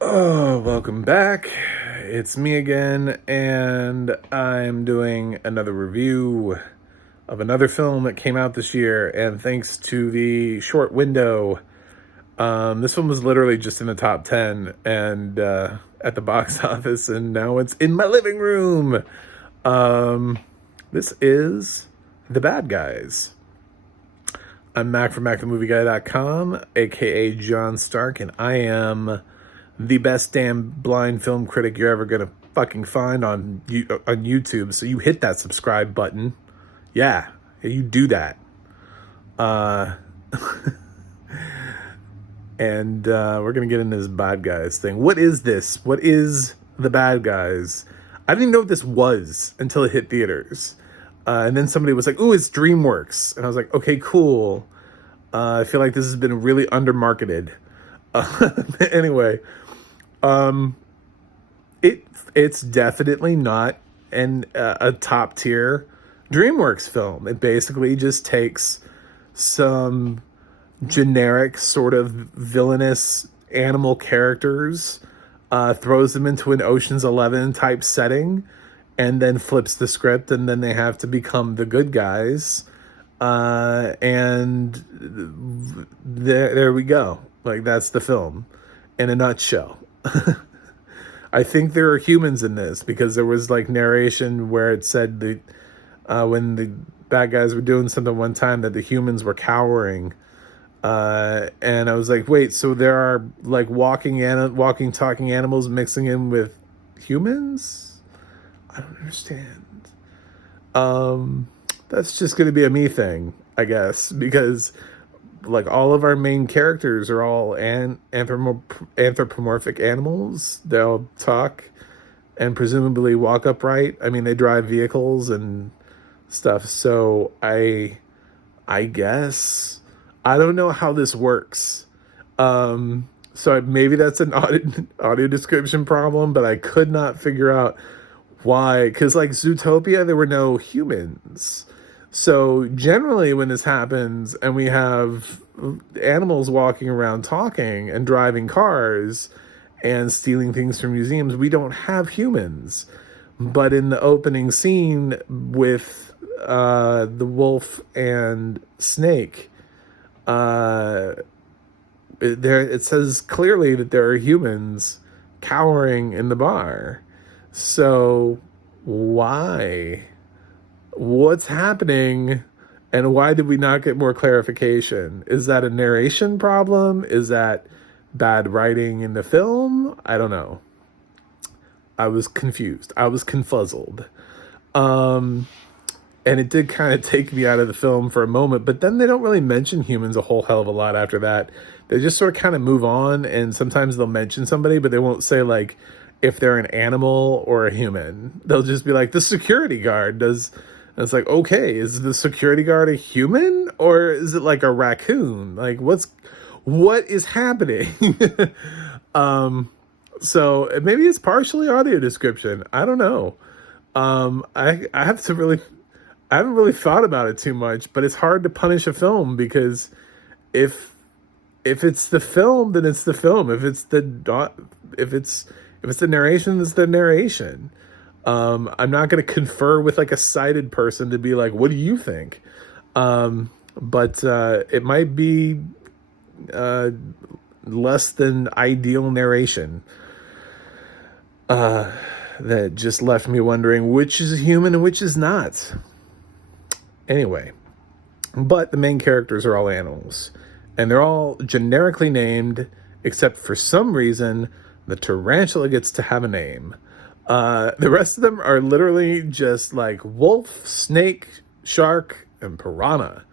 Oh, welcome back. It's me again, and I'm doing another review of another film that came out this year. And thanks to the short window, this one was literally just in the top 10 and at the box office, and now it's in my living room. Um, this is The Bad Guys. I'm Mac from MacTheMovieGuy.com, aka John Stark, and I am the best damn blind film critic you're ever gonna fucking find on YouTube. So you hit that subscribe button. Yeah, you do that. Uh, and we're gonna get into this Bad Guys thing. What is this? What is The Bad Guys? I didn't even know what this was until it hit theaters. And then somebody was like, "Ooh, it's DreamWorks," and I was like, "Okay, cool." I feel like this has been really undermarketed. Anyway, um, it's definitely not a top tier DreamWorks film. It basically just takes some generic sort of villainous animal characters, throws them into an Ocean's 11 type setting, and then flips the script, and then they have to become the good guys. And there we go. Like, that's the film in a nutshell. I think there are humans in this because there was like narration where it said when the bad guys were doing something one time that the humans were cowering. And I was like, wait, so there are like walking, talking animals mixing in with humans? I don't understand. That's just going to be a me thing, I guess, because like all of our main characters are all anthropomorphic animals. They'll talk and presumably walk upright. I mean, they drive vehicles and stuff. So I guess I don't know how this works. So maybe that's an audio description problem, but I could not figure out why. Because like Zootopia, there were no humans. So generally when this happens and we have animals walking around talking and driving cars and stealing things from museums, we don't have humans. But in the opening scene with the wolf and snake, it says clearly that there are humans cowering in the bar. So why? What's happening, and why did we not get more clarification? Is that a narration problem? Is that bad writing in the film? I don't know. I was confused. I was confuzzled. And it did kind of take me out of the film for a moment, but then they don't really mention humans a whole hell of a lot after that. They just sort of kind of move on, and sometimes they'll mention somebody, but they won't say like if they're an animal or a human. They'll just be like, the security guard does. And it's like, okay, is the security guard a human or is it like a raccoon? Like, what is happening? So maybe it's partially audio description. I don't know. I have to really, I haven't really thought about it too much, but it's hard to punish a film because if it's the film, then it's the film. If it's the narration, it's the narration. I'm not going to confer with like a sighted person to be like, what do you think? But it might be less than ideal narration that just left me wondering which is human and which is not. Anyway, but the main characters are all animals, and they're all generically named, except for some reason the tarantula gets to have a name. The rest of them are literally just like wolf, snake, shark, and piranha.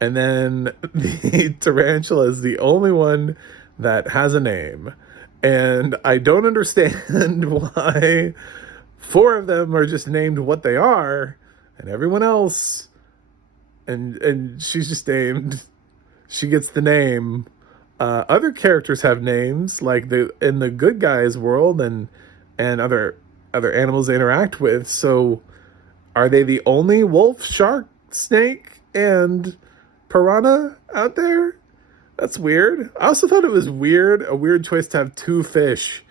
And then the tarantula is the only one that has a name. And I don't understand why four of them are just named what they are, and everyone else, and she's just named, she gets the name. Other characters have names, like in the good guys world and other animals they interact with. So are they the only wolf, shark, snake, and piranha out there? That's weird. I also thought it was a weird choice to have two fish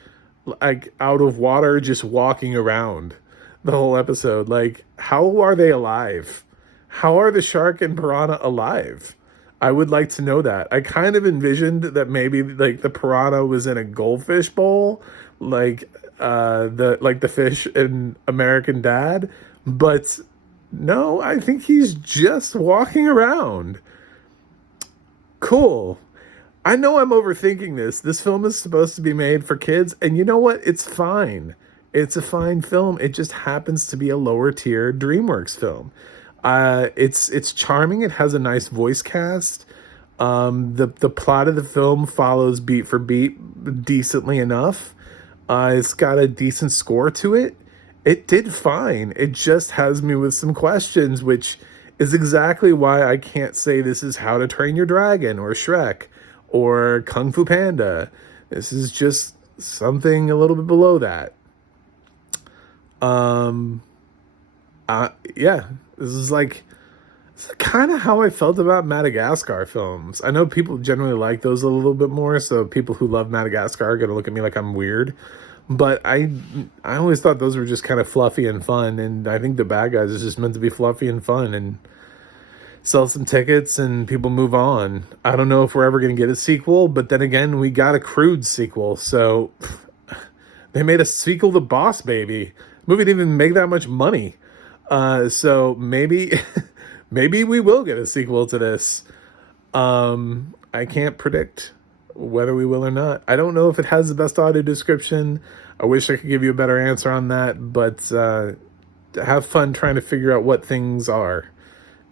like out of water just walking around the whole episode. Like, how are they alive? How are the shark and piranha alive? I would like to know that. I kind of envisioned that maybe like the piranha was in a goldfish bowl, like the fish in American Dad, but no, I think he's just walking around. Cool. I know I'm overthinking this. This film is supposed to be made for kids, and you know what? It's fine. It's a fine film. It just happens to be a lower tier DreamWorks film. It's charming. It has a nice voice cast. The plot of the film follows beat for beat decently enough. It's got a decent score to it. It did fine. It just has me with some questions, which is exactly why I can't say this is How to Train Your Dragon or Shrek or Kung Fu Panda. This is just something a little bit below that. Yeah, this is like kind of how I felt about Madagascar films. I know people generally like those a little bit more, so people who love Madagascar are gonna look at me like I'm weird. But I always thought those were just kind of fluffy and fun, and I think The Bad Guys is just meant to be fluffy and fun and sell some tickets and people move on. I don't know if we're ever going to get a sequel, but then again, we got a crude sequel, so they made a sequel to Boss Baby. The movie didn't even make that much money. So maybe maybe we will get a sequel to this. I can't predict whether we will or not. I don't know if it has the best audio description. I wish I could give you a better answer on that, but have fun trying to figure out what things are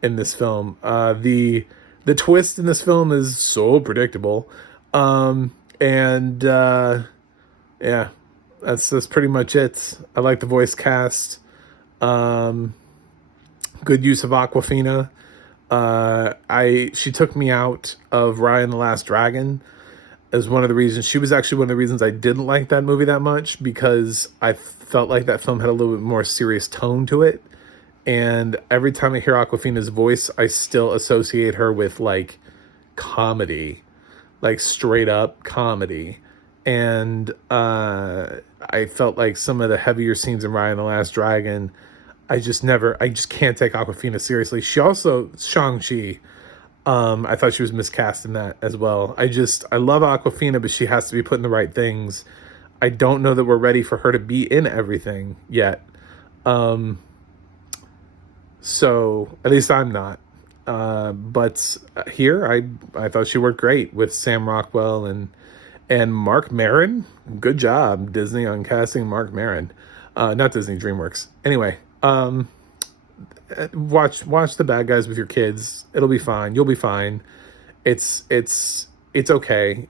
in this film. The twist in this film is so predictable. Yeah, that's pretty much it. I like the voice cast. Good use of Aquafina. She took me out of Raya and the Last Dragon as one of the reasons. She was actually one of the reasons I didn't like that movie that much, because I felt like that film had a little bit more serious tone to it. And every time I hear Aquafina's voice, I still associate her with like comedy, like straight up comedy. And I felt like some of the heavier scenes in Raya and the Last Dragon, I just can't take Aquafina seriously. She also, Shang-Chi, I thought she was miscast in that as well. I love Aquafina, but she has to be put in the right things. I don't know that we're ready for her to be in everything yet. So at least I'm not. But here, I thought she worked great with Sam Rockwell and Mark Maron. Good job, Disney, on casting Mark Maron. Not Disney, DreamWorks. Anyway, watch The Bad Guys with your kids. It'll be fine. You'll be fine. It's okay.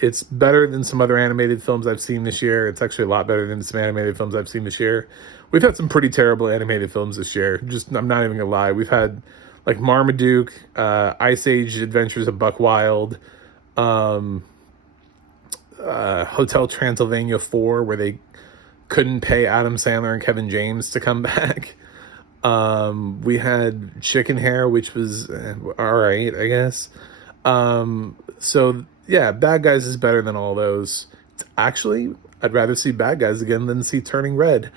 It's better than some other animated films I've seen this year. It's actually a lot better than some animated films I've seen this year. We've had some pretty terrible animated films this year. I'm not even gonna lie. We've had like Marmaduke, Ice Age Adventures of Buck Wild, Hotel Transylvania 4, where they couldn't pay Adam Sandler and Kevin James to come back. We had Chicken Hair, which was all right, I guess. So yeah, Bad Guys is better than all those. Actually, I'd rather see Bad Guys again than see Turning Red.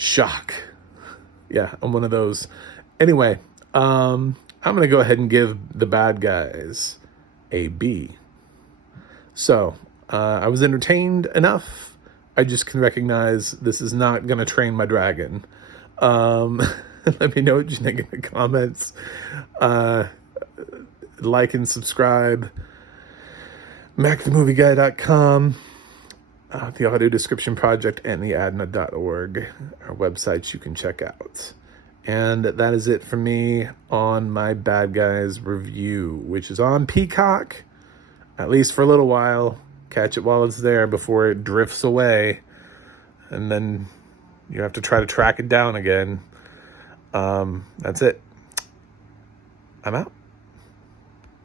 Shock. Yeah, I'm one of those. Anyway, I'm going to go ahead and give The Bad Guys a B. So, I was entertained enough. I just can recognize this is not going to train my dragon. Let me know what you think in the comments. Like and subscribe. MacTheMovieGuy.com. The Audio Description Project, and the adna.org are websites you can check out. And that is it for me on my Bad Guys review, which is on Peacock, at least for a little while. Catch it while it's there before it drifts away, and then you have to try to track it down again. That's it. I'm out.